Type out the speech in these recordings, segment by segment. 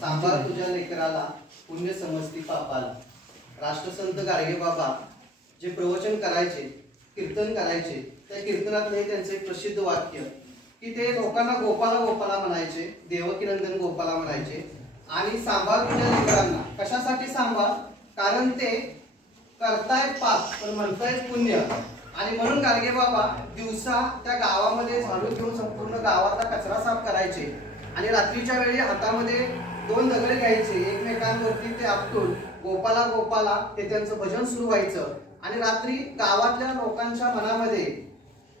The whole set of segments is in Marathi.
सांभाळ तुझ्या लेकराला पुण्य समजती पापाला। राष्ट्रसंत गाडगे बाबा जे प्रवचन करायचे, कीर्तन करायचे, त्या कीर्तनातले त्यांचे एक प्रसिद्ध वाक्य की ते लोकांना गोपाला गोपाला म्हणायचे, देवकीनंदन गोपाला म्हणायचे। आणि सांभाळ तुझ्या लेकरांना कशासाठी सांभाळ? कारण ते करतायत पाप पण म्हणतायत पुण्य। आणि म्हणून गाडगे बाबा दिवसा त्या गावामध्ये झाडू घेऊन संपूर्ण गावाचा कचरा साफ करायचे आणि रात्रीच्या वेळी हातामध्ये 2 दगड घ्यायचे, एकमेकांवरती ते आपटून गोपाला गोपाला हे त्यांचं भजन सुरू व्हायचं। आणि रात्री गावातल्या लोकांच्या मनामध्ये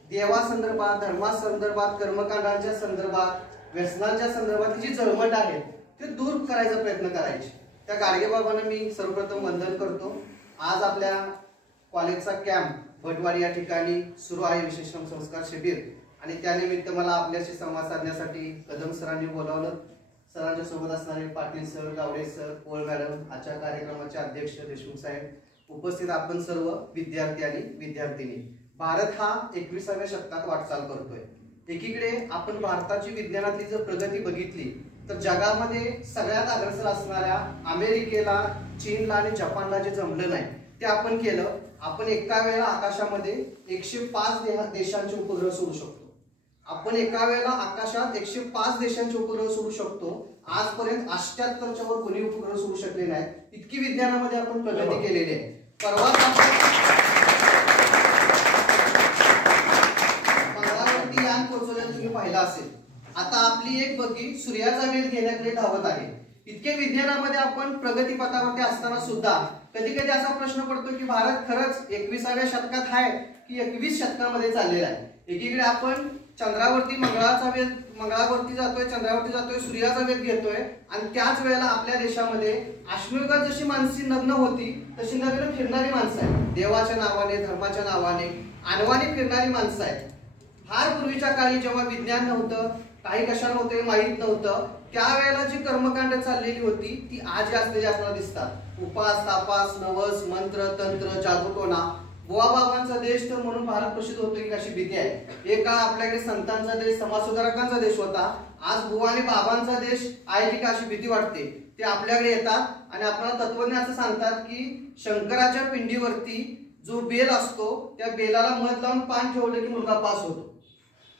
देवासंदर्भात, धर्मासंदर्भात, कर्मकांडांच्या संदर्भात, व्यसनांच्या संदर्भात जी जळमट आहे ते दूर करायचा प्रयत्न करायचे। त्या गाडगे बाबांना मी सर्वप्रथम वंदन करतो। आज आपल्या कॉलेजचा कॅम्प भटवाडी या ठिकाणी सुरू आहे, विशेष संस्कार शिबिर, आणि त्यानिमित्त मला आपल्याशी संवाद साधण्यासाठी कदम सरांनी बोलावलं। सरांच्या सोबत असणारे पाटील सर, गावडे सर, पोळ मॅडम, आजच्या कार्यक्रमाचे अध्यक्ष देशमुख साहेब, उपस्थित आपण सर्व विद्यार्थी आणि विद्यार्थिनी। भारत हा 21व्या शतकात वाटचाल करतोय। एकीकडे आपण भारताची विज्ञानातली जर प्रगती बघितली तर जगामध्ये सगळ्यात अग्रेसर असणाऱ्या अमेरिकेला, चीनला आणि जपानला जे जमलं नाही ते आपण केलं। आपण एका वेळेला आकाशामध्ये 105 देशांचे उपग्रह सोडू शकतो। आपण एका वेळेला आकाशात 105 देशांचे उपग्रह सोडू शकतो। आजपर्यंत 78च्या वर कोणी उपग्रह सोडू शकले नाहीत। इतकी विज्ञानामध्ये आपण प्रगती केलेली आहे। परवाच मंगळावरती यान पोहोचवलं तुम्ही पाहिलं असेल। आता आपली एक बग्गी सूर्याचा वेध घेण्याकडे धावत आहे। इतके विज्ञानामध्ये आपण प्रगती पथावरती असताना सुद्धा कधी कधी असा प्रश्न पडतो की भारत खरंच 21व्या शतकात आहे की 21 शतकामध्ये चाललेला आहे। एकीकडे आपण चंद्रावरती मंगळावरती जातोय, चंद्रावरती जातोय, सूर्याचा वेध घेतोय, आणि त्याच वेळेला आपल्या देशामध्ये अश्मयुगात जशी माणसी नग्न होती तशी नग्न फिरणारी माणसं आहेत। देवाच्या नावाने, धर्माच्या नावाने अनवाणी फिरणारी माणसं आहेत। फार पूर्वीच्या काळी जेव्हा विज्ञान नव्हतं, काही कशा नव्हते, माहीत नव्हतं, त्यावेळेला जी कर्मकांड चाललेली होती ती आज असलेली आपल्याला दिसतात। उपास, तापास, नवस, मंत्र, तंत्र, जादूटोणा, बुवा बाबांचा देश तर म्हणून भारत प्रसिद्ध होतो की कशी भीती आहे। एक काळ आपल्याकडे संतांचा देश, समाजसुधारकांचा देश होता। आज बुवा आणि बाबांचा देश आहे की अशी भीती वाटते। ते आपल्याकडे येतात आणि आपल्याला तत्वज्ञ असं सांगतात की शंकराच्या पिंडीवरती जो बेल असतो त्या बेलाला मध लावून पान ठेवलं की मुलगा पास होतो।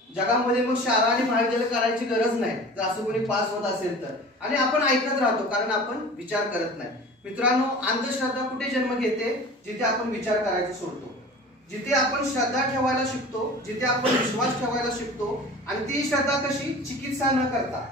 जगामध्ये मग शाळा आणि महाविद्यालय करायची गरज नाही जर असं कोणी पास होत असेल तर, आणि आपण ऐकत राहतो कारण आपण विचार करत नाही। मित्रांनो, अंधश्रद्धा कुठे जन्म घेते? जिथे आपण विचार करायचं सोडतो, जिथे आपण श्रद्धा ठेवायला शिकतो, जिथे आपण विश्वास ठेवायला शिकतो। आणि ती श्रद्धा कशी? चिकित्सा न करता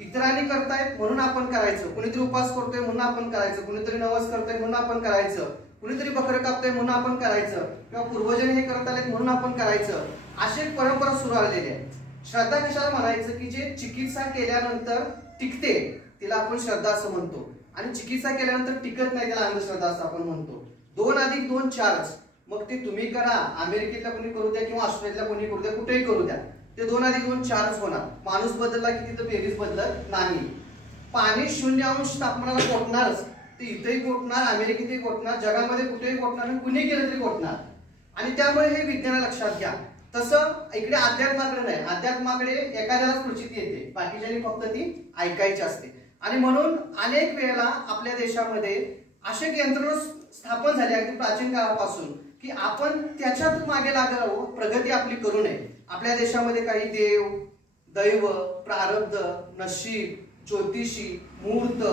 इतरांनी करतायत म्हणून आपण करायचं, कुणीतरी उपास करतोय म्हणून आपण करायचं, कुणीतरी नवस करतोय म्हणून आपण करायचं, कुणीतरी बकरं कापतोय म्हणून आपण करायचं, किंवा पूर्वजांनी हे करत आलेत म्हणून आपण करायचं। अशी एक परंपरा सुरू आलेली आहे। श्रद्धा कशाला म्हणायचं? की जे चिकित्सा केल्यानंतर टिकते तिला आपण श्रद्धा असं म्हणतो, आणि चिकित्सा केल्यानंतर टिकत नाही त्याला अंधश्रद्धा असं आपण म्हणतो। 2 अधिक 2 4च, मग ते तुम्ही करा, अमेरिकेतला कोणी करू द्या किंवा ऑस्ट्रेलियातला कोणी करू द्या, कुठेही करू द्या, ते 2 अधिक 2 4च होणार। माणूस बदलला की तिथं बेरीज बदलत नाही। पाणी 0° तापमानाला कोटणारच, ते इथेही कोटणार, अमेरिकेतही कोटणार, जगामध्ये कुठेही कोटणार, आणि कुणी केलं तरी कोटणार। आणि त्यामुळे हे विज्ञान लक्षात घ्या। तसं इकडे अध्यात्माकडे नाही, अध्यात्माकडे एखाद्यालाच प्रचिती येते, बाकीच्यांनी फक्त ती ऐकायची असते। आणि म्हणून अनेक वेळेला आपल्या देशामध्ये असे यंत्रणा स्थापन झाले अगदी प्राचीन काळापासून की आपण त्याच्यात मागे लागावं, प्रगती आपली करू नये। आपल्या देशामध्ये काही देव, दैव, प्रारब्ध, नशीब, ज्योतिषी, मुहूर्त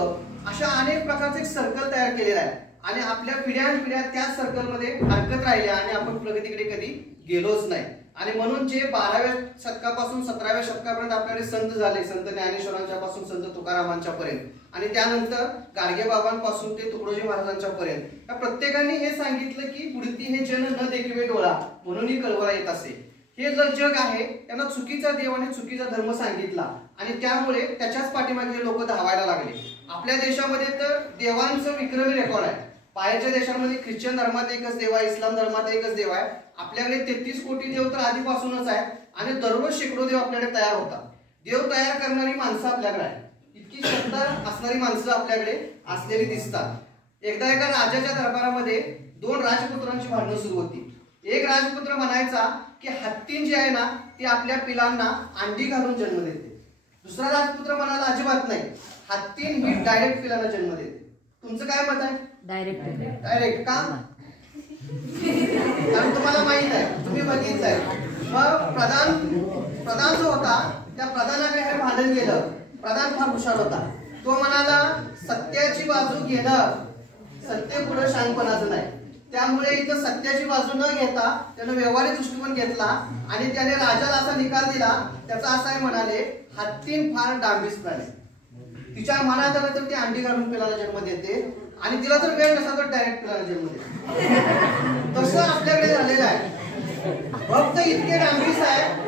अशा अनेक प्रकारचे सर्कल तयार केलेले आहे, आणि आपल्या पिढ्यानपिढ्या त्याच सर्कलमध्ये अडकत राहिल्या आणि आपण प्रगतीकडे कधी गेलोच नाही। आणि म्हणून जे 12व्या शतकापासून 17व्या शतकापर्यंत आपल्याकडे संत झाले, संत ज्ञानेश्वरांच्या पासून संत तुकारामांच्या पर्यंत, आणि त्यानंतर गाडगे बाबांपासून ते तुकडोजी महाराजांच्या पर्यंत, या प्रत्येकाने हे सांगितलं की बुडती हे जन न देखवे डोळा म्हणून ही कळवळा येत असे। हे जग आहे त्यांना चुकीचा देव आणि चुकीचा धर्म सांगितला, आणि त्यामुळे त्याच्याच पाठीमागे लोक धावायला लागले। आपल्या देशामध्ये तर देवांचं विक्रमी रेकॉर्ड आहे। बाहेरच्या देशांमध्ये ख्रिश्चन धर्मात एकच देव आहे, इस्लाम धर्मात एकच देव आहे। आपल्याकडे 33 कोटी देव तर आधीपासूनच आहे, आणि दररोज शेकडो देव आपल्याकडे तयार होतात। देव तयार करणारी माणसं आपल्याकडे आहे, इतकी श्रद्धा असणारी माणसं आपल्याकडे असलेली दिसतात। एकदा एका राजाच्या दरबारामध्ये 2 राजपुत्रांची भांडणं सुरू होती। एक राजपुत्र म्हणायचा की हत्ती जी आहे ना ती आपल्या पिलांना अंडी घालून जन्म देते। दुसरा राजपुत्र म्हणाला अजिबात नाही, हत्तीन ही डायरेक्ट पिलाला जन्म देते. तुमचं काय मत आहे? डायरेक्ट का? कारण तुम्हाला माहित आहे, तुम्ही बघितलंय. मग प्रधान जो होता त्या प्रधानाकडे हे भांडण गेलं. प्रधान फार हुशार होता. तो म्हणाला सत्याची बाजू घेणं सत्य पुढे शहाणपणाचं नाही. त्यामुळे इथं सत्याची बाजू न घेता त्यानं व्यवहारिक दृष्टिकोन घेतला आणि त्याने राजाला असा निकाल दिला. त्याचा असा आहे म्हणाले, हत्तीन फार डांबीस प्राणी. तिच्या मनात आलं तर ती अंडी घालून पिलाला जन्म देते आणि तिला जर वेळ नसा तर डायरेक्ट पिलाला जन्म देते. तसं आपल्याकडे झालेलं आहे. भक्त इतके डांबीस आहे,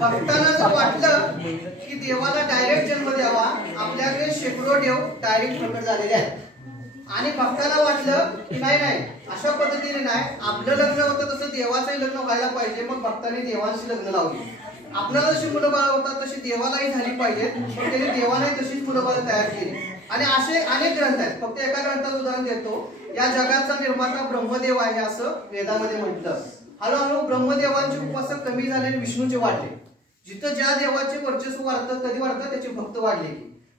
भक्तांना जर वाटलं की देवाला डायरेक्ट जन्म द्यावा, आपल्याकडे शेकडो देव डायरेक्ट प्रकट झालेले आहेत. आणि भक्ताला वाटलं की नाही अशा पद्धतीने नाही, आपलं लग्न होतं तसं देवाचंही लग्न व्हायला पाहिजे. मग भक्तांनी देवांशी लग्न लावली. आपल्याला जशी मुलं बाळ होतात तशी देवालाही झाली पाहिजेत. पण त्याने देवालाही तशीच मुलं बाळ तयार केली. आणि असे अनेक ग्रंथ आहेत. फक्त एका ग्रंथाचं उदाहरण देतो. या जगाचा निर्माता ब्रह्मदेव आहे असं वेदामध्ये म्हटलं. हळूहळू ब्रह्मदेवांचे उपासक कमी झाले आणि विष्णूचे वाढले. जिथं ज्या देवाचे वर्चस्व वाढतं कधी वाढतं त्याचे भक्त वाढले.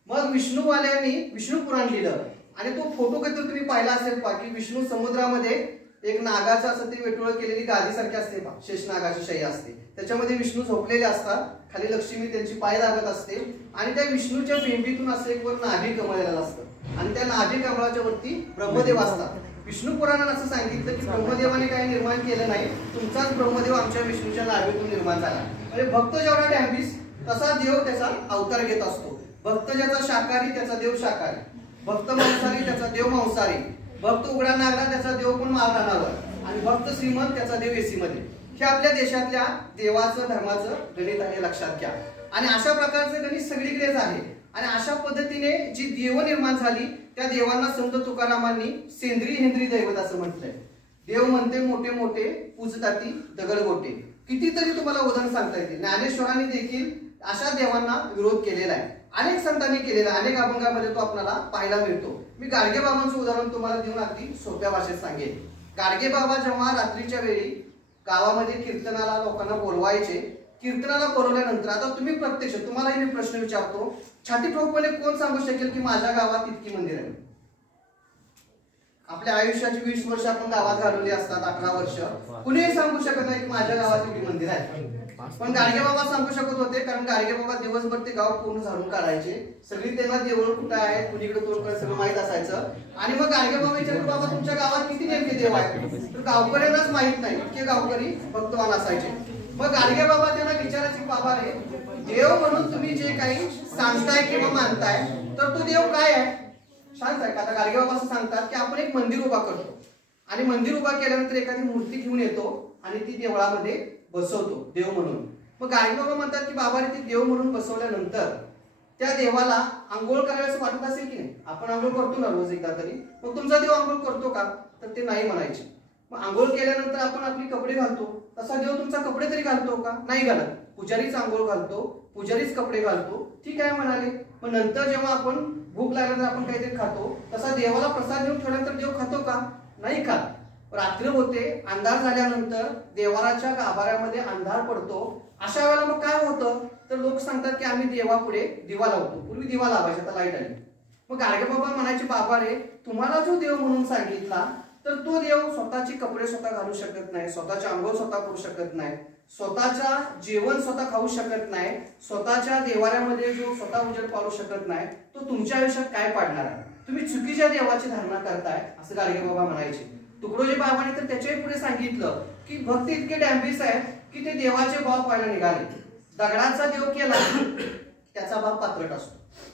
मग विष्णूवाल्यांनी विष्णू पुराण लिहिलं. आणि तो फोटो कधी तुम्ही पाहिला असेल पा की विष्णू समुद्रामध्ये एक नागाचं असं ते वेटोळ केलेली गादीसारखी असते पा, शेषनागाची शय्या असते. त्याच्यामध्ये विष्णू झोपलेले असतात. खाली लक्ष्मी त्यांची पाय दाबत असते आणि त्या विष्णूच्या बिंबीतून असं एक वर नाभी कमळलेलं असतं आणि त्या नाभी कमळाच्या वरती ब्रह्मदेव असतात. विष्णू पुराणात असं सांगितलं की ब्रह्मदेवाने काही निर्माण केलं नाही, तुमचाच ब्रह्मदेव आमच्या विष्णूच्या नाभीतून निर्माण झाला. म्हणजे भक्त जेवढा डॅम्बिस तसा देव त्याचा अवतार घेत असतो. भक्त ज्याचा शाकाहारी त्याचा देव शाकाहारी, भक्त मांसाहारी त्याचा देव मांसाहारी, भक्त उघडा नागरा त्याचा देव पण माळरानावर आणि भक्त श्रीमंत त्याचा देव एसी मध्ये. हे आपल्या देशातल्या देवाचं धर्माचं गणित आहे, लक्षात घ्या. आणि अशा प्रकारचं गणित सगळीकडेच आहे. आणि अशा पद्धतीने जी देव निर्माण झाली त्या देवांना संत तुकारामांनी सेंद्री हेंद्री दैवत असं म्हटलंय. देव म्हणते मोठे मोठे पूजताती दगड गोटे. कितीतरी तुम्हाला उदाहरण सांगता येतील. ज्ञानेश्वरांनी देखील अशा देवांना विरोध केलेला आहे. अनेक संतांनी केलेला, अनेक अभंगामध्ये तो आपल्याला पाहायला मिळतो. मी गाडगे बाबांचं उदाहरण तुम्हाला देऊन अगदी सोप्या भाषेत सांगेन. गाडगे बाबा जेव्हा रात्रीच्या वेळी गावामध्ये कीर्तनाला लोकांना बोलवायचे, कीर्तनाला बोलवल्यानंतर आता तुम्ही प्रत्यक्ष तुम्हालाही मी प्रश्न विचारतो, छाती ठोकपणे कोण सांगू शकेल की माझ्या गावात इतकी मंदिर आहे? आपल्या आयुष्याची 20 वर्ष आपण गावात घालवली असतात, 11 वर्ष, कुणीही सांगू शकत नाही की माझ्या गावात इतकी मंदिर आहे. पण गाडगे बाबा सांगू शकत होते, कारण गाडगे बाबा दिवसभर ते गाव पूर्ण झाडून काढायचे. सगळी तेव्हा देवळ कुठं आहे, कुणीकडे तोंड करायचं सगळं माहित असायचं. आणि मग गाडगे बाबा विचारले, बाबा तुमच्या गावात किती नेमके देव आहेत? तर गावकऱ्यांनाच माहित नाही, इतके गावकरी भक्तवान असायचे. मग गाडगे बाबा त्यांना विचारायचे, बाबा रे देव म्हणून तुम्ही जे काही सांगताय किंवा मानताय तर तो देव काय आहे? शांत आहे का? आता गाडगे बाबा असं सांगतात की आपण एक मंदिर उभा करतो आणि मंदिर उभा केल्यानंतर एखादी मूर्ती घेऊन येतो आणि ती देवळामध्ये बसवतो देव म्हणून. मग गाडगे बाबा म्हणतात की बाबा रे ती देव म्हणून बसवल्यानंतर त्या देवाला आंघोळ करायचं वाटत असेल की नाही? आपण आंघोळ करतो ना रोज एकदा तरी. मग तुमचा देव आंघोळ करतो का? तर ते नाही म्हणायचे. मग आंघोळ केल्यानंतर आपण आपली कपडे घालतो, तसा देव तुमचा कपडे तरी घालतो का? नाही घालत. पुजारीच आंघोळ घालतो, पुजारीच कपडे घालतो. ठीक आहे म्हणाले. मग नंतर जेव्हा आपण भूक लागल्यानंतर आपण काहीतरी खातो, तसा देवाला प्रसाद देऊन ठेवल्यानंतर देव खातो का? नाही खात. रात्र होते, अंधार झाल्यानंतर देवाराच्या गाभाऱ्यामध्ये अंधार पडतो. अशा वेळेला मग काय होतं तर लोक सांगतात की आम्ही देवापुढे दिवा लावतो. पूर्वी दिवा लावायचा, आता लाईट आली. मग गाडगे बाबा म्हणायचे, बाबा रे तुम्हाला जो देव म्हणून सांगितला तर तो देव स्वतःचे कपडे स्वतः घालू शकत नाही, स्वतःचे आंघोळ स्वतः करू शकत नाही, स्वतःच्या जेवण स्वतः खाऊ शकत नाही, स्वतःच्या देवाऱ्यामध्ये जो स्वतः उजेड पाडू शकत नाही, तो तुमच्या आयुष्यात काय पाडणार आहे? तुम्ही चुकीच्या देवाची धारणा करताय असं गाडगे बाबा म्हणायचे. तुकडोजी बाबांनी तर त्याच्याही पुढे सांगितलं की भक्त इतके डॅम्बिस आहेत की ते देवाचे भाव पाहायला निघाले. दगडाचा देव केला त्याचा बाप पात्रट असतो,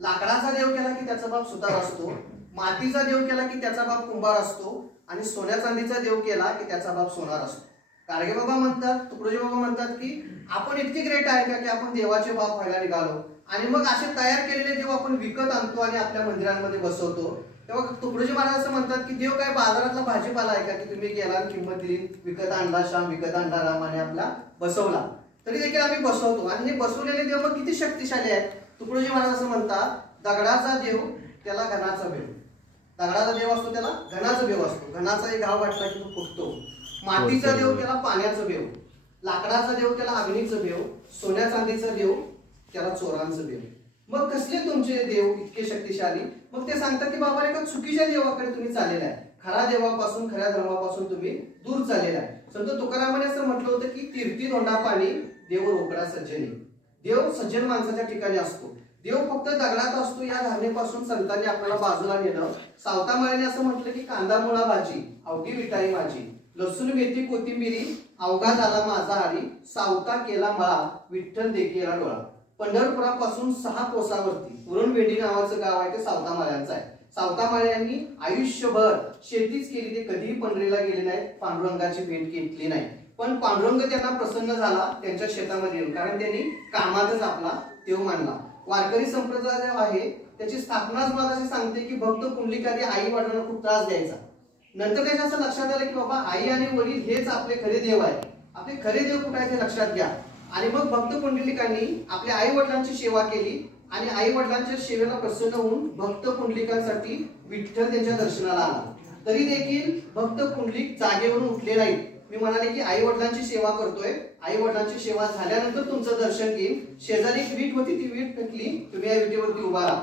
लाकडाचा देव केला की त्याचा बाप सुतार असतो, मातीचा देव केला की त्याचा बाप कुंभार असतो आणि सोन्या चांदीचा देव केला की त्याचा बाप सोनार असतो. गाडगे बाबा म्हणतात, तुकडोजी बाबा म्हणतात की आपण इतके ग्रेट आहे का की आपण देवाचे बाप व्हायला निघालो आणि मग असे तयार केलेले देव आपण विकत आणतो आणि आपल्या मंदिरांमध्ये बसवतो. तेव्हा तुकडोजी महाराज असं म्हणतात की देव काय बाजारातला भाजीपाला आहे का की तुम्ही गेला किंमत दिली, विकत आणला श्याम, विकत आणला राम आणि आपला बसवला, तरी देखील आम्ही बसवतो. आणि हे बसवलेले देव मग किती शक्तिशाली आहेत? तुकडोजी महाराज असं म्हणतात, दगडाचा देव त्याला घनाचा बेव, दगडाचा देव असतो त्याला घनाचा बेव असतो, घनाचा एक घाव घातला की तो फुटतो. मातीचा देव त्याला पाण्याचं बेव, लाकडाचा देव त्याला अग्नीचं बेव, सोन्या चांदीचा देव त्याला चोरांचं बेव. मग कसले तुमचे देव इतके शक्तिशाली? मग ते सांगतात की बाबा एका चुकीच्या देवाकडे तुम्ही चाललेला आहे, खऱ्या देवापासून खऱ्या धर्मापासून तुम्ही दूर चाललेला आहे. संत तुकारामाने असं म्हटलं होतं की तीर्थी धोंडा पाणी देव रोकडा सज्जनी. देव सज्जन माणसाच्या ठिकाणी असतो, देव फक्त दगडात असतो. या धारणेपासून संतांनी आपल्याला बाजूला नेलं. सावता माळ्याने असं म्हटलं की कांदा मुळा भाजी अवघी विटाई माझी, लसूण मेथी कोथिंबिरी अवघा झाला माझा हरी, सावता केला मळा विठ्ठल देखीला डोळा. पंढरपुरापासून 6 कोसावरती पुरणवेंडी नावाचं गाव आहे, ते सावता माळ्यांचं आहे. सावता माळ्यांनी आयुष्यभर शेतीच केली, ते कधीही पंढरीला गेले नाहीत, पांडुरंगाची भेट घेतली नाही. पण पांडुरंग त्यांना प्रसन्न झाला त्यांच्या शेतामध्ये येऊन, कारण त्यांनी कामातच आपला देव मानला. वारकरी संप्रदाय जो आहे त्याची स्थापनाच मला अशी सांगते की भक्त पुंडलिकाने आई वडिलांना खूप त्रास द्यायचा. नंतर त्याच्या असं लक्षात आलं की बाबा आई आणि वडील हेच आपले खरे देव आहे, आपले खरे देव कुठे आहे ते लक्षात घ्या. आणि मग भक्त पुंडलिकांनी आपल्या आई वडिलांची सेवा केली आणि आई वडिलांच्या सेवेला प्रसन्न होऊन भक्त पुंडलिकांसाठी विठ्ठल त्यांच्या दर्शनाला आला. तरी देखील भक्त पुंडलिक जागेवरून उठले नाहीत. मी म्हणाले की आई वडिलांची सेवा करतोय, आई वडिलांची सेवा झाल्यानंतर तुमचं दर्शन घेईन. शेजारी एक वीट होती, ती वीट फेकली, तुम्ही या विटेवरती उभा राहा,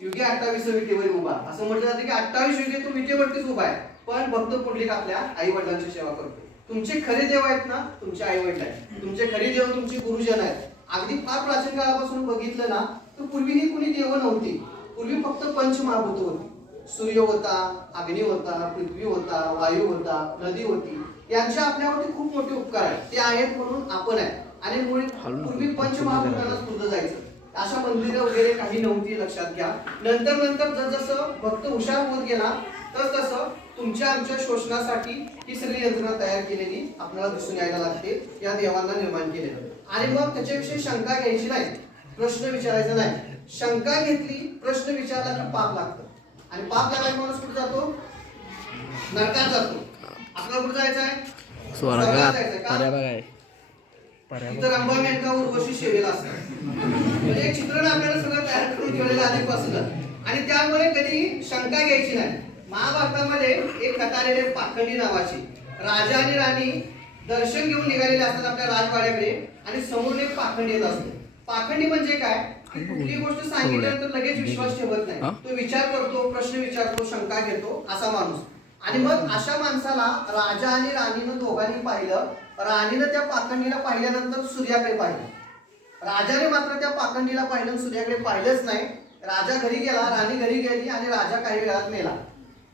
युगे 28 विटेवर उभा. असं म्हटलं जातं की 28 युगे तो विटेवरतीच उभा आहे. पण भक्त पुंडलिक आपल्या आई वडिलांची सेवा करतो. तुमचे खरे देव आहेत ना तुमचे आई वडील आहेत, तुमचे खरे देव तुमचे गुरुजन आहेत. अगदी फार प्राचीन काळापासून बघितलं ना तर पूर्वी ही कुणी देव नव्हती. पूर्वी फक्त पंचमहाभूत होती. सूर्य होता, अग्नी होता, पृथ्वी होता, वायू होता, नदी होती. यांचे आपल्यावरती खूप मोठे उपकार आहेत, ते आहेत म्हणून आपण आहे. आणि पूर्वी पंचमहाभूतांना पूजलं जायचं. अशा मंदिरं वगैरे काही नव्हती, लक्षात घ्या. नंतर जसं भक्त हुशार होत गेला तसं तुमच्या आमच्या शोषणासाठी ही सगळी यंत्रणा तयार केलेली आपल्याला दिसून यायला लागते, या देवांना निर्माण केलेलं. आणि मग त्याच्याविषयी शंका घ्यायची नाही, प्रश्न विचारायचा नाही. शंका घेतली, प्रश्न विचारला की पाप लागतं. आणि पाप लागला माणूस कुठे जातो? नरकात जातो. आपल्याला कुठे जायचं आहे? इतर अंबा मेनका उर्वशी सेवेला असतात. म्हणजे एक चित्रण आपल्याला सगळं तयार करून ठेवलेलं आधीपासून. आणि त्यामुळे कधी शंका घ्यायची नाही. महाभारतामध्ये एक कथा आलेली आहे पाखंडी नावाची. राजा आणि राणी दर्शन घेऊन निघालेले असतात आपल्या राजवाड्याकडे आणि समोरून एक पाखंडी येत असतो. पाखंडी म्हणजे काय? कुठली गोष्ट सांगितल्यानंतर लगेच विश्वास ठेवत नाही, तो विचार करतो, प्रश्न विचारतो, शंका घेतो, असा माणूस. आणि मग अशा माणसाला राजा आणि राणीनं दोघांनी पाहिलं. राणीनं त्या पाखंडीला पाहिल्यानंतर सूर्याकडे पाहिलं. राजाने मात्र त्या पाखंडीला पाहिलं, सूर्याकडे पाहिलंच नाही. राजा घरी गेला, राणी घरी गेली आणि राजा काही वेळात मेला.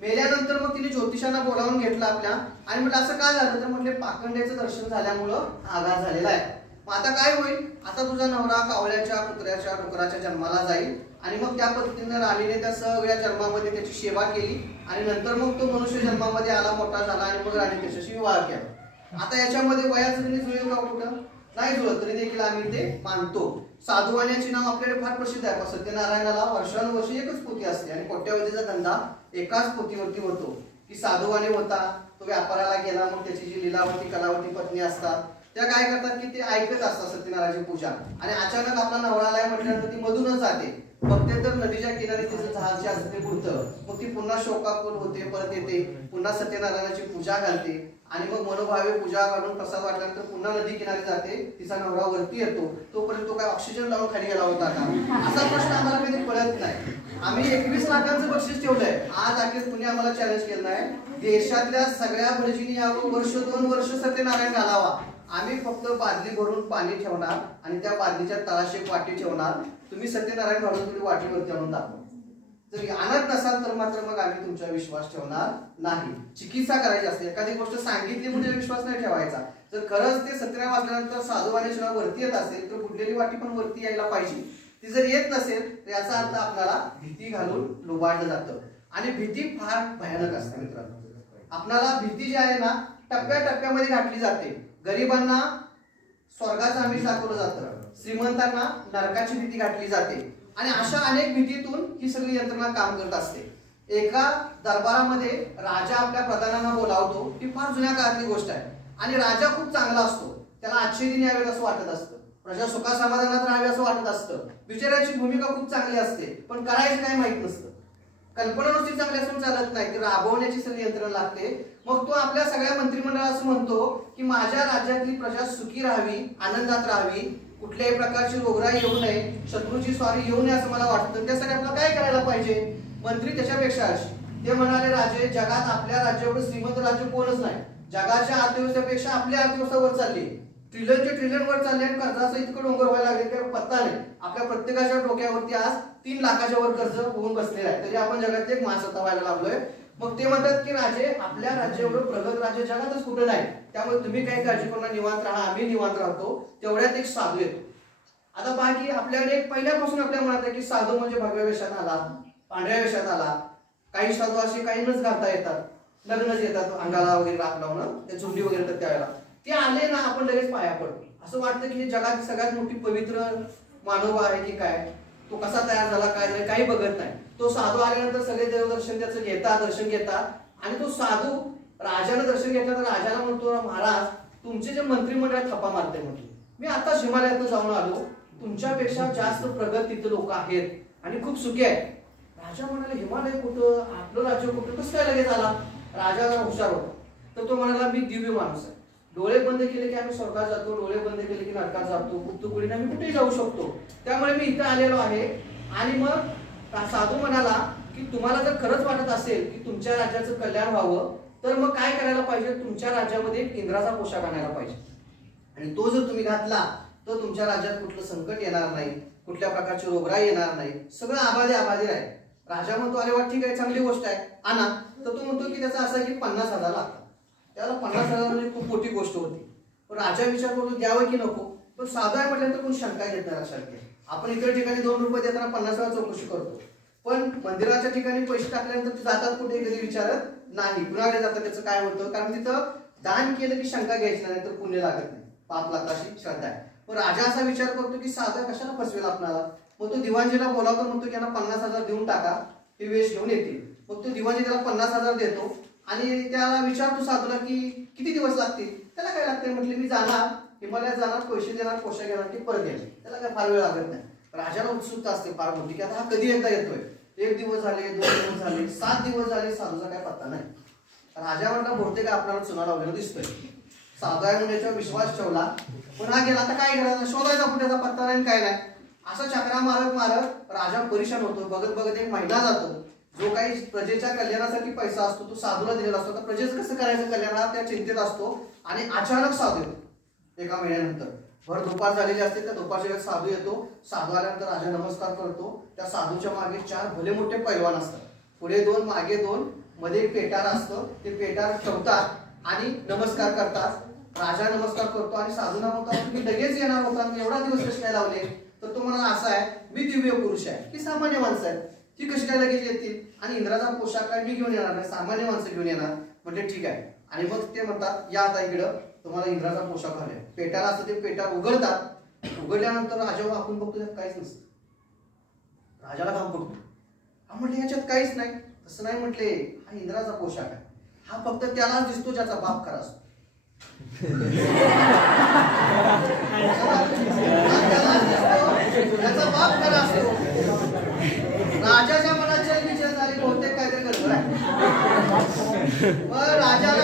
मेल्यानंतर मग तिने ज्योतिषांना बोलावून घेतलं आपल्या आणि म्हटलं असं काय झालं? तर म्हटले पाखंड्याचं दर्शन झाल्यामुळं आघात झालेला आहे. मग आता काय होईल? आता तुझा नवरा कावळ्याच्या, कुत्र्याच्या, डुकराच्या जन्माला जाईल. आणि मग त्या पद्धतीने राणीने त्या सगळ्या जन्मामध्ये त्याची सेवा केली आणि नंतर मग तो मनुष्य जन्मामध्ये आला, मोठा झाला आणि मग राणी त्याच्याशी विवाह केला. आता याच्यामध्ये वयाचं तरी जुळेल का? कुठं नाही जुळत, तरी देखील आम्ही ते मानतो. साधुवाण्याचे नाव आपल्याकडे फार प्रसिद्ध आहे. सत्यनारायणाला वर्षानुवर्षी एकच पोथी असते आणि कोट्यावधीचा धंदा एकाच पोथीवरती होतो. की साधुवाने होता, तो व्यापाराला गेला, मग त्याची जी लीलावती कलावती पत्नी असतात त्या काय करतात की ते ऐकत असतात सत्यनारायणाची पूजा. आणि अचानक आपला नवरा आलाय म्हटल्यानंतर ती मधूनच जाते. बघते तर नदीच्या किनारी तिचं जहाज जे असते ते बुडतं. मग ती पुन्हा शोकाकुल होते, परत येते, पुन्हा सत्यनारायणाची पूजा घालते आणि मग मनोभावे पूजा घालून प्रसाद वाटल्यानंतर पुन्हा नदी किनारी जाते. तिचा नवरा वरती येतो. तोपर्यंत तो काय ऑक्सिजन लावून खाली गेला होता का? असा प्रश्न आम्हाला कधी कळत नाही. आम्ही 21 लाखांचं बक्षीस ठेवलंय. आज अखेर कुणी आम्हाला चॅलेंज केलं नाही, देशातल्या सगळ्या भटजींनी यावं वर्ष 2 वर्ष सत्यनारायण घालावा. आम्ही फक्त बादली भरून पाणी ठेवणार आणि त्या बादलीच्या तळाशी एक वाटी ठेवणार. तुम्ही सत्यनारायण घालून तुम्ही वाटीवरती आणून दाखवा. जर आणत नसाल तर मात्र मग आम्ही तुमच्यावर विश्वास ठेवणार नाही. चिकित्सा करायची असते. एखादी गोष्ट सांगितली म्हणजे विश्वास नाही ठेवायचा. जर खरंच ते सत्यनारायण वाचल्यानंतर साधुवाण्याची नाव वरती येत असेल तर बुडलेली वाटी पण वरती यायला पाहिजे. ती जर येत नसेल तर याचा अर्थ आपल्याला भीती घालून लुबाडलं जातं. आणि भीती फार भयानक असते मित्रांनो. आपल्याला भीती जी आहे ना टप्प्याटप्प्यामध्ये घातली जाते. गरिबांना स्वर्गाचं आमिष दाखवलं जातं, श्रीमंतांना नरकाची भीती घातली जाते. आणि अशा अनेक भीतीतून ही सगळी यंत्रणा काम करत असते. एका दरबारामध्ये राजा आपल्या प्रधानांना बोलावतो. ही फार जुन्या काळातली गोष्ट आहे. आणि राजा खूप चांगला असतो, त्याला आजचे दिन यावेत असं वाटत असतं, प्रजा सुखा समाधानात राहावी असं वाटत असतं. बिचाऱ्याची भूमिका खूप चांगली असते पण करायचं काय माहित नसतं. कल्पना नुसती चांगली असून चालत नाही, तर राबवण्याची सगळी यंत्रणा लागते. मग तो आपल्या सगळ्या मंत्रिमंडळाला असं म्हणतो की माझ्या राज्यातली प्रजा सुखी राहावी, आनंदात राहावी, कुठल्याही प्रकारची रोगराई येऊ नये, शत्रूची स्वारी येऊ नये असं मला वाटतं. त्यासाठी आपल्याला काय करायला पाहिजे? मंत्री त्याच्यापेक्षा ते म्हणाले, राजे जगात आपल्या राज्यावर श्रीमंत राज्य कोणच नाही. जगाच्या अर्थव्यवस्थेपेक्षा आपली अर्थव्यवस्था वर चालली, ट्रिलियनचे ट्रिलियन वर चालले आणि कर्जाचं इतकं डोंगर व्हायला लागले काही पत्ता नाही. आपल्या प्रत्येकाच्या डोक्यावरती आज 3 लाखाच्या वर कर्ज होऊन बसलेलं आहे, तरी आपण जगातले एक महासत्ता व्हायला लागलोय. मग ते म्हणतात की राजे आपल्या राज्यावर प्रगत राज्य जगातच कुठे नाही, त्यामुळे तुम्ही काही काळजी करू नका, निवांत राहा, आम्ही निवांत राहतो. तेवढ्यात एक साधू येतो. आता बाकी आपल्याकडे एक पहिल्यापासून आपल्या मनात आहे की साधू म्हणजे भगव्या वेशात आला, पांढऱ्या वेशात आला. काही साधू असे काही नच घालता येतात, लग्नच येतात अंगाला वगैरे राख लावून, ते झुंडी वगैरे तर त्यावेळेला ते आले ना आपण लगेच पाया पडतो. असं वाटतं की हे जगात सगळ्यात मोठी पवित्र मानव आहे की काय, तो कसा तयार झाला काय नाही काही बघत नाही. तो साधू आल्यानंतर सगळे देवदर्शन त्याचं घेतात, दर्शन घेतात. आणि तो साधू राजानं दर्शन घेतलं तर राजाला म्हणतो, महाराज तुमचे जे मंत्रिमंडळ थप्पा मारते म्हटले, मी आता हिमालयातून जाऊन आलो, तुमच्यापेक्षा जास्त प्रगत तिथे लोक आहेत आणि खूप सुखी आहेत. राजा म्हणाले, हिमालय कुठं, आपलं राज्य कुठं, कसं काय लगेच आला? राजा हुशार होता, तर तो म्हणाला, मी दिव्य माणूस आहे, डोळे बंद केले की आम्ही स्वर्गात जातो, डोळे बंद केले की नरकात जातो, गुप्तकुळीने आम्ही कुठेही जाऊ शकतो, त्यामुळे मी इथं आलेलो आहे. आणि मग साधू म्हणाला की तुम्हाला जर खरंच वाटत असेल की तुमच्या राज्याचं कल्याण व्हावं तर मग काय करायला पाहिजे, तुमच्या राज्यामध्ये इंद्राचा पोशाख आणायला पाहिजे. आणि तो जर तुम्ही घातला तर तुमच्या राज्यात कुठलं संकट येणार नाही, कुठल्या प्रकारची रोगराई येणार नाही, सगळं आबादी राहील. राजा म्हणतो, अरे वा ठीक आहे, चांगली गोष्ट आहे, आणा. तर तो म्हणतो की त्याचा असं की 50,000 लागतात. त्याला 50,000 म्हणजे खूप मोठी गोष्ट होती. पण राजा विचार करतो द्यावं की नको, पण साधू आहे म्हटल्यानंतर कोण शंका घेत नाही. लक्षात घ्या, आपण इतर ठिकाणी 2 रुपये देताना 50,000 चौकशी करतो, पण मंदिराच्या ठिकाणी पैसे टाकल्यानंतर ते जातात कुठे कधी विचारत नाही, कुणाकडे जातात त्याचं काय होतं, कारण तिथं दान केलं की शंका घ्यायची नाही, तर पुण्य लागत नाही, पाप लागतं अशी श्रद्धा आहे. पण राजा असा विचार करतो की साधा कशाला फसवेल आपल्याला. मग तो दिवाणजीला बोलावतो, म्हणतो की यांना 50,000 देऊन टाका, ते वेश घेऊन येतील. मग तो दिवाणजी त्याला 50,000 देतो आणि त्याला विचारतो साधूला की किती दिवस लागतील. त्याला काय लागते म्हटले, मी जाणार हिमालयात जाणार, पैसे देणार, पोशाख घेणार, की परत येणार, त्याला काय फार वेळ लागत नाही. राजाला उत्सुकता असते फार मोठी की आता हा कधी एकदा येतोय. 1 दिवस झाले, 2 दिवस झाले, 7 दिवस झाले, साधूचा काय पत्ता नाही. राजा म्हटला बहुतेक आपल्याला चुना लावलेला दिसतोय, साधू आहे म्हणून याच्यावर विश्वास ठेवला. पण हा गेला, आता काय करायचं, शोधायचा कुठे पत्ता नाही काय नाही. असं चक्रा मारत मारत राजा परेशान होतो. बघत बघत एक महिना जातो, जो काही प्रजेच्या कल्याणासाठी पैसा असतो तो साधूला दिलेला असतो. तर प्रजेचं कसं करायचं कल्याण हा त्या चिंतेत असतो. आणि अचानक साधू येतो एका महिन्यानंतर, भर दुपार झालेली असते, त्या दुपारच्या वेळेस साधू येतो. साधू आल्यानंतर राजा नमस्कार करतो. त्या साधूच्या मागे 4 भले मोठे पैलवान असतात, पुढे 2 मागे 2, मध्ये एक पेटार असतं, ते पेटार ठेवतात आणि नमस्कार करतात. राजा नमस्कार करतो आणि साधूला म्हणतो, तुम्ही लगेच येणार होता, एवढा दिवस कसे काय लावले. तर तो म्हणाला, असा आहे, मी दिव्य पुरुष आहे, ती सामान्य माणसं आहेत, ती कशी काय लगेच येतील, आणि इंद्राचा पोशाख काय मी घेऊन येणार नाही, सामान्य माणसं घेऊन येणार. म्हणजे ठीक आहे. आणि मग ते म्हणतात, या आता इकडं तुम्हाला इंद्राचा पोशाख घालूया. पेटार असतं, ते पेटार उघडतात. उघडल्यानंतर राजा आपण बघतो त्यात काहीच नसतं. राजाला घाम पडतो. हा म्हटले याच्यात काहीच नाही. तसं नाही म्हटले, हा इंद्राचा पोशाख आहे, हा फक्त त्यालाच दिसतो ज्याचा बाप खरा असतो. त्याचा बाप खरा असतो. राजाच्या मनात जर विचार झाले बहुतेक काहीतरी गडबड आहे. राजाला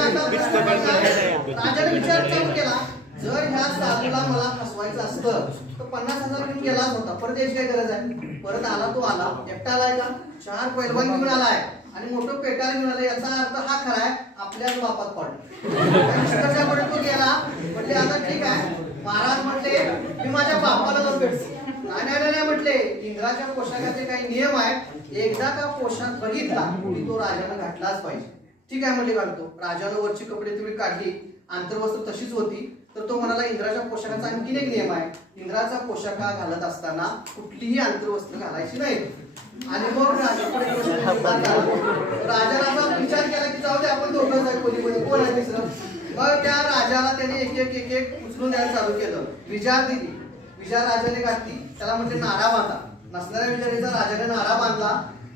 राजाने विचार चालू केला, जर ह्या साधूला मला फसवायचं असतं तर 50,000 घेऊन गेलाच होता, परत याची काय गरज आहे. परत आला, तो आला एकटा आलाय का, 4 पैलवान घेऊन आलाय आणि मोठं पेटार घेऊन आलाय. याचा अर्थ हा खरा आहे, आपल्याच बापात पडला. तो गेला, म्हटले आता ठीक आहे. महाराज म्हटले, मी माझ्या बापाला जाऊन भेटतो. नाही म्हटले, इंद्राच्या पोशाखाचे काही नियम आहेत, एकदा का पोशाख बघितला की तो राजाने घातलाच पाहिजे. ठीक आहे म्हटले, घालतो. राजानं वरची कपडे तुम्ही काढली, आंतरवस्त्र तशीच होती. तर तो म्हणाला, इंद्राच्या पोशाखाचा आणखीन एक नियम आहे, इंद्राचा पोशाख घालत असताना कुठलीही आंतरवस्त्र घालायची नाही. आणि मग राजाला असा विचार केला की जाऊ दे, आपण दोघं जाऊ खोलीमध्ये, कोण आहे तिसरं. मग त्या राजाला त्याने एक उचलून द्यायला चालू केलं. विजार दिली, विजार राजाने घातली. त्याला म्हणजे नारा बांधला. नसणाऱ्या विजारीचा राजाने नारा बांधला.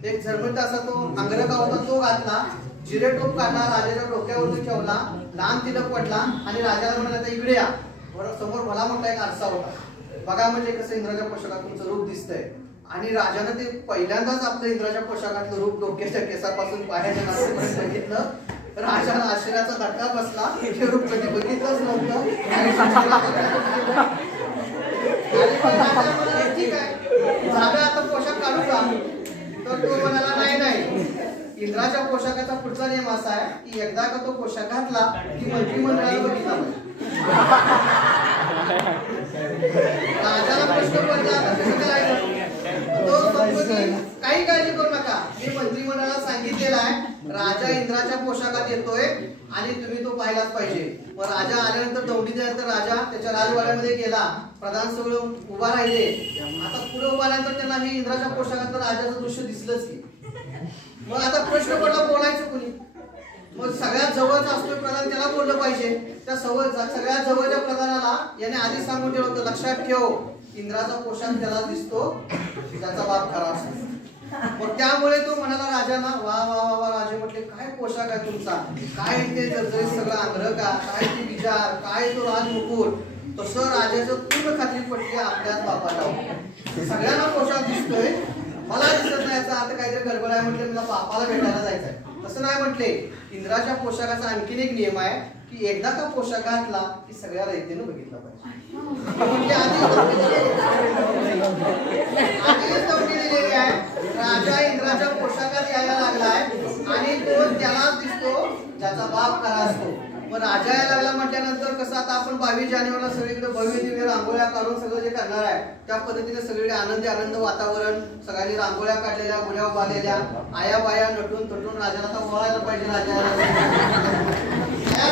एक झरमट असा तो अंगरखा होता तो घातला. जिरे टोप काढला, राजाच्या डोक्यावरती ठेवला, लांब तिलक पडला आणि राजाला म्हणाला, इकडे या. समोर भला मोठा एक आरसा होता, बघा म्हणजे कसं इंद्राच्या पोशाखात तुमचं रूप दिसतंय. आणि राजानं ते पहिल्यांदाच आपलं इंद्राच्या पोशाखातलं रूप डोक्याच्या केसापासून पायाच्या नाकापर्यंत बघितलं. राजाला आश्चर्याचा धक्का बसला, हे रूप कधी बघितलंच नव्हतं. राजा म्हणाला ठीक आहे झालं आता पोशाख काढू का, तर तो म्हणाला नाही नाही, इंद्राच्या पोशाखाचा पुढचा नियम असा आहे की एकदा का तो पोशाख घातला की मंत्रिमंडळाला बघितला राजाला प्रश्न पडला आता कसं करायचं, तो म्हणतो की काही काळजी करू नका, मी मंत्रिमंडळाला सांगितलेलं आहे राजा इंद्राच्या पोशाखात येतोय आणि तुम्ही तो पाहिलाच पाहिजे. मग राजा आल्यानंतर दौंडी दिल्यानंतर राजा त्याच्या राजवाड्यामध्ये गेला, प्रधान सगळं उभा राहिले. आता पुढे उभा राहिल्यानंतर त्यांना हे इंद्राच्या पोशाखात राजाचं दृश्य दिसलंच की. मग आता प्रश्न पडला बोलायचं कोणी, मग सगळ्यात जवळचा असतो प्रधान त्याला बोललं पाहिजे. त्या सगळ्यात जवळच्या प्रधानाला याने आधी सांगून ठेवलं होतं लक्षात ठेव इंद्राचा पोशाख त्याला दिसतो त्याचा बाप खरा असतो. मग त्यामुळे तो म्हणाला राजाला वा वा वा वा, राजे म्हटले काय पोशाख आहे तुमचा, काय ते जर्जरीत सगळं आंध्र का, काय ते विचार, काय तो राजमुकुट. तसं राजाचं पूर्ण खात्री पटली आपल्याच बापाला. सगळ्यांना पोशाख दिसतोय मला दिसत नाही, याचा अर्थ काहीतरी गडबड आहे. म्हटले मला बापाला भेटायला जायचंय. तसं नाही म्हटले, इंद्राच्या पोशाखाचा आणखीन एक नियम आहे की एकदा का पोशाख घातला की सगळ्या रयतेनं बघितला पाहिजे. म्हणजे आधीच दौंडी दिलेली आहे, राजा इंद्राच्या पोशाखात यायला लागलाय आणि तो त्यालाच दिसतो ज्याचा बाप खरा असतो. मग राजा यायला लागला म्हटल्यानंतर कसं आता आपण 22 जानेवारीला सगळीकडे भव्य दिव्य रांगोळ्या काढून सगळं जे करणार आहे त्या पद्धतीने सगळीकडे आनंद वातावरण, सगळ्यांनी रांगोळ्या काढलेल्या, गुढ्या उभारलेल्या, आया बाया नटून तटून राजाला आता वळायला पाहिजे राजा